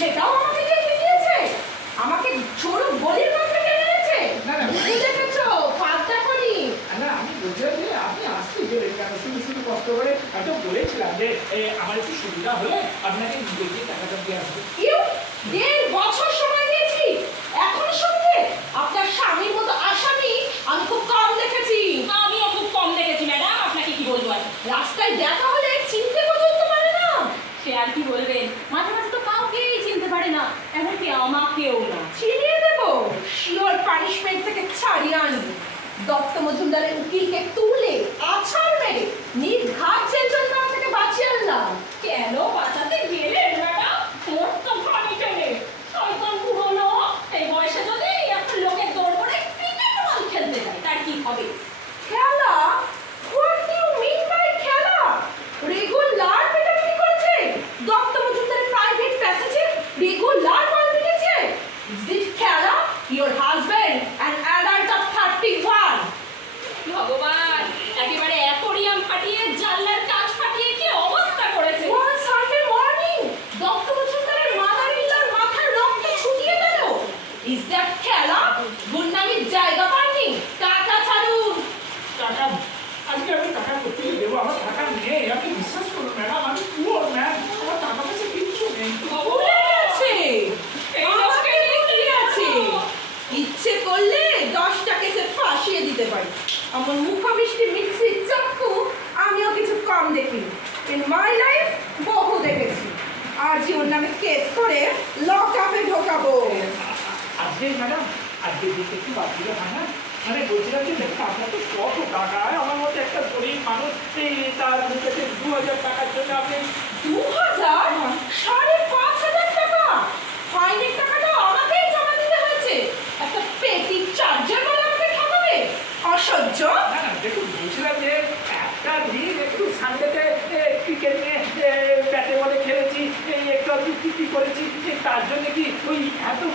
সেটাও আমাকে টেনে নিয়েছে, আমাকে ছোট বলির মধ্যে টেনে নিয়েছে। না, না। বুঝে দেখেছো ফাঁদ দেখনি। না, আমি বলছিলাম যে আপনি আসতে গেলেন কেন, শুধু শুধু কষ্ট করে। আমি তো বলেছিলাম যে আমার একটু সুবিধা হলে আপনাকে নিজে গিয়ে টাকাটা দিয়ে আসবে। ইউ 1.5 বছর সময় দিয়েছি, এখন শুনবে? আপনার স্বামীর মতো আসামি আমি খুব কম দেখেছি। আমিও খুব কম দেখেছি ম্যাডাম, আপনাকে কি বলবো আর। রাস্তায় দেখা হলে চিনতে পর্যন্ত পারে না। সে আর কি বলবেন, মাঝে মাঝে তো কাউকেই চিনতে পারে না, এমনকি আমাকেও না। চিনিয়ে দেবো, শিওর পানিশমেন্ট থেকে ছাড়িয়ে আনবো। দত্ত মজুমদারের উকিলকে তুলে আছাড় মেরে নির্ঘাত জেল যন্ত্রণা থেকে বাঁচিয়ে আনলাম। কেন বাঁচাতে গেলেন ম্যাডাম? তোর তো ভাবি টেনে শয়তান পুরনো, এই বয়সে যদি একটা লোকের দৌড় করে ক্রিকেট বল খেলতে যায় তার কি হবে? খেলা? What do you mean by খেলা? রেগুলার পিটাপিটি করেছে, দত্ত মজুমদারের প্রাইভেট প্যাসেজে রেগুলার বল পিটেছে। ইজ দিস খেলা? Your husband an adult of 31। ভগবান, একেবারে অ্যাকোরিয়াম ফাটিয়ে জানলার কাঁচ ফাটিয়ে কি অবস্থা করেছে। ওয়ান সানডে মর্নিং দত্ত মজুমদারের মাদার ইল্লার মাথার রক্ত ছুটিয়ে গেল। ইজ দ্যাট খেলা? গুন্ডামির জায়গা পাননি, টাকা ছাড়ুন। টাকা আজকে আমি টাকা কোথায় দেবো? আমার টাকা নেই, আপনি বিশ্বাস করুন ম্যাডাম, আমি পুয়ার ম্যান, আমার টাকা পয়সা কিচ্ছু নেই। ভুলে গেছে, আমাকে ভুলে গেছে। ইচ্ছে করলে 10টা কেসে ফাঁসিয়ে দিতে পারি। আমার মুখামিষ্টি মিক্সির চাক্ষু আমিও কিছু কম দেখিনি। ইন মাই লাইফ বহু দেখেছি। আজ ওর নামে কেস করে লক আপে ঢোকাবো। আজকে ম্যাডাম, আজকে দিতে একটু বাকি হয় না? মানে বলছিলাম যে দেখুন, আপনার তো কত টাকা, আমার মতো একটা গরিব মানুষ, তার কাছে 2000 টাকার জন্য আপনি 2000? 5,500 টাকা ফাইনের টাকাটা আমাকেই জমা দিতে হয়েছে। একটা পেটি চার্জার বলে আমাকে ঠকাবে? অসহ্য। না না দেখুন, বলছিলাম যে একটা দিন একটু সানডেতে ক্রিকেট নিয়ে ব্যাটে বলে খেলেছি, একটু আপনি করেছি, তার জন্য কি ওই এত